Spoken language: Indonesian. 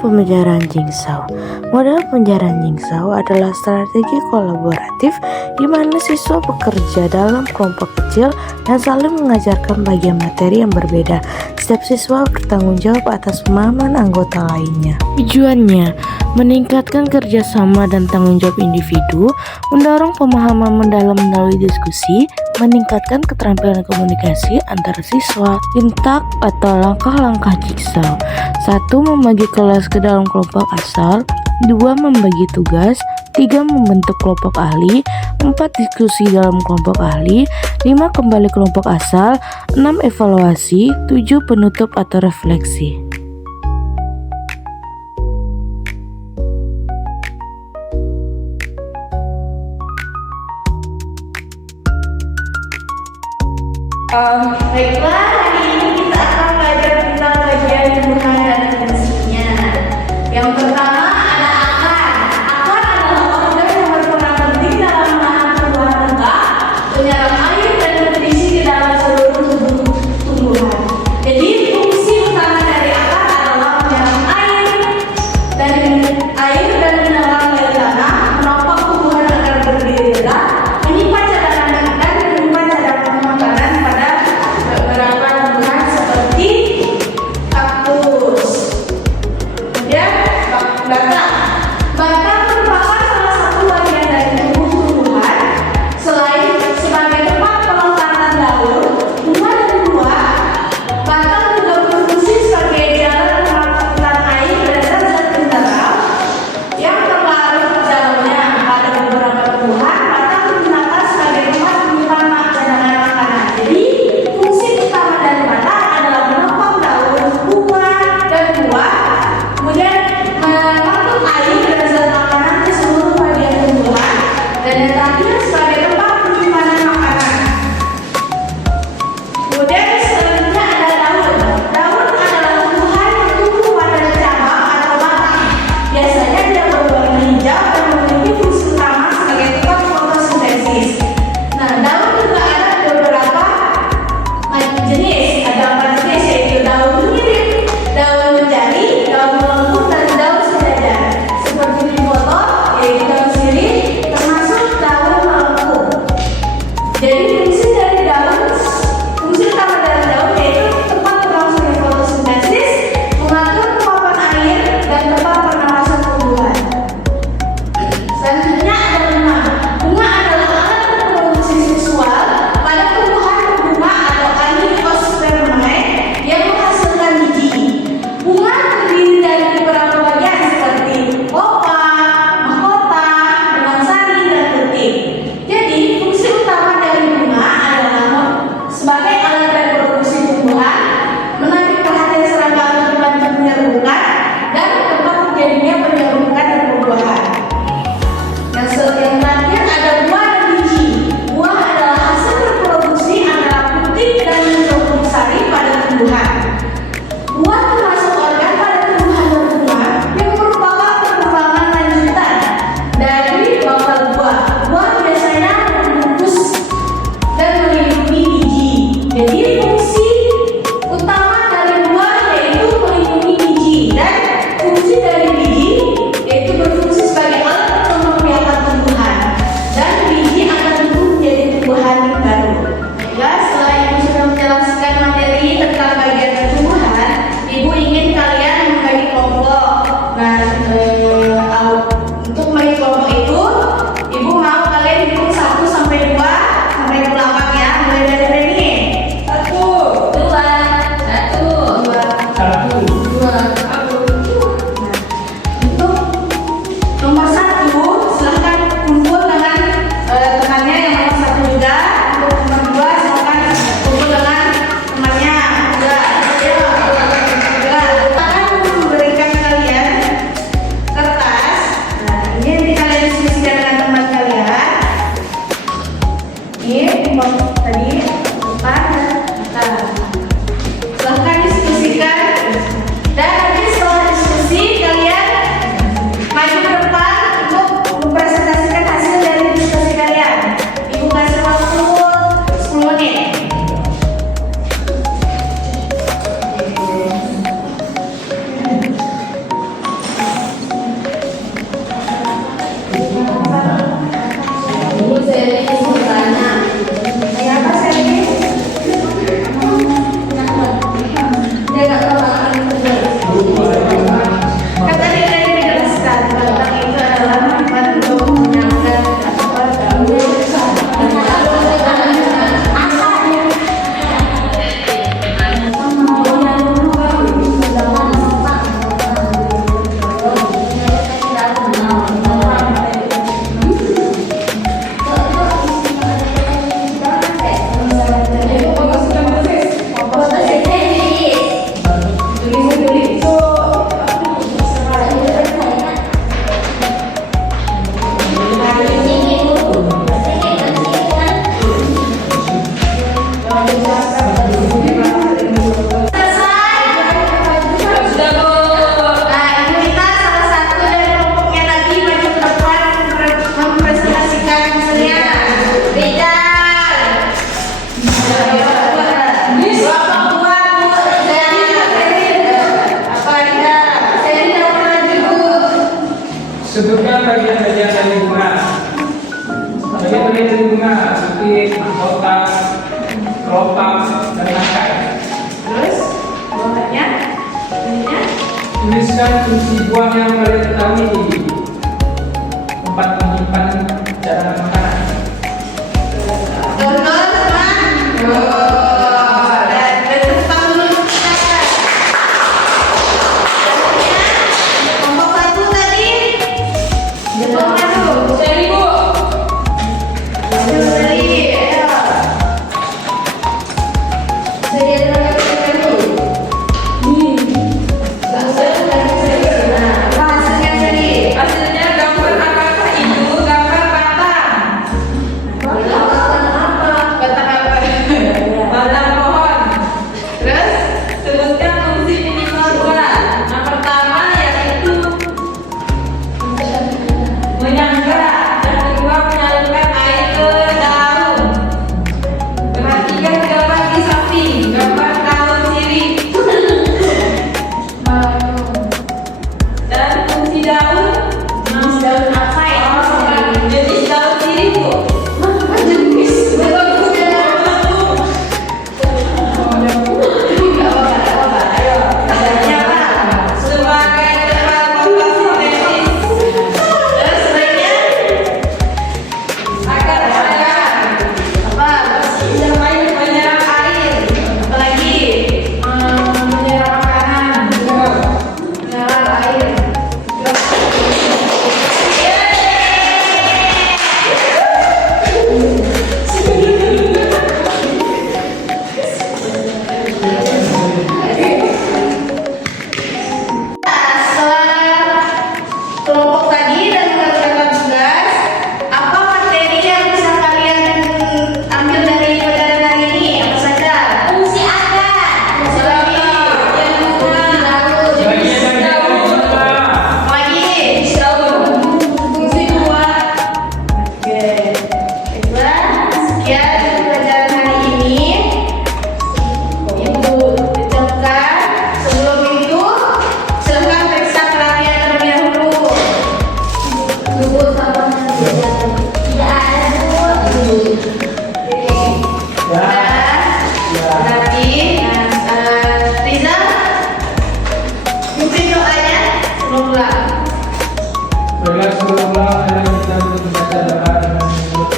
pembicaraan Jigsaw. Model pembicaraan Jigsaw adalah strategi kolaboratif di mana siswa bekerja dalam kelompok kecil dan saling mengajarkan bagian materi yang berbeda. Setiap siswa bertanggung jawab atas pemahaman anggota lainnya. Tujuannya, meningkatkan kerjasama dan tanggung jawab individu, mendorong pemahaman mendalam melalui diskusi, meningkatkan keterampilan komunikasi antara siswa. Tintak atau langkah-langkah Jigsaw. 1. Membagi kelas ke dalam kelompok asal. 2. Membagi tugas. 3. Membentuk kelompok ahli. 4. Diskusi dalam kelompok ahli. 5. Kembali kelompok asal. 6. Evaluasi. 7. Penutup atau refleksi. Baiklah, hari ini kita akan belajar tentang bagian jumlah dan fungsinya. Yang pertama ada akar. Akar adalah organ yang berperan penting dalam menahan tumbuhan tegak, menyerap air dan nutrisi ke dalam seluruh tubuh tumbuhan. Jadi fungsi utama dari akar adalah menyerap air dan mineral dari tanah, menopang tumbuhan agar berdiri tegak, menyimpan cadangan dan menyimpan cadangan makanan pada beberapa Sebutkan bagian-bagian dari bunga. Bagian-bagian dari bunga seperti kotak, kelopak, dan tangkai. Terus buahnya, ininya. Tuliskan fungsi buah yang kalian ketahui. Tempat menyimpan cadangan makanan. Betul, teman. Dan tepuk dulu kita. Kelompok satu tadi. Kelompok satu. Seri Bu. Seri. Ayo. Seri adalah kata dulu. Apa hasilnya seri? Hasilnya gambar apakah itu? Gambar batang. Batang apa? Batang pohon. Terus? Sebutkan fungsi minimal buah. Yang pertama yaitu menyangga. Yang kedua menyalurkan air ke daun. Perhatikan gambar di samping. Gambar daun sirih. Dan fungsi daun. Daun apa ya? Jenis daun sirih Bu. Jenis. Sebagai tempat fotosintesis Terus lainnya agar apa? menyerap air, Apalagi menyerap makanan, menyerap air. Setelah kelompok tadi dan mengerjakan tugas, apa materi yang bisa kalian ambil dari pelajaran hari ini? Apa saja? Fungsi akar. Fungsi lagi. yang kedua Bagian dari bunga. Lagi. Fungsi dua. Oke. Baiklah, sekian pelajaran hari ini. Ibu ucapkan sebelum itu silakan periksa perhatian terlebih dahulu. Tunggu sama tidak ada berarti Riza pimpin doanya sebelum pulang. Baiklah, sebelum pulang, mari kita untuk membaca doa dengan menyebut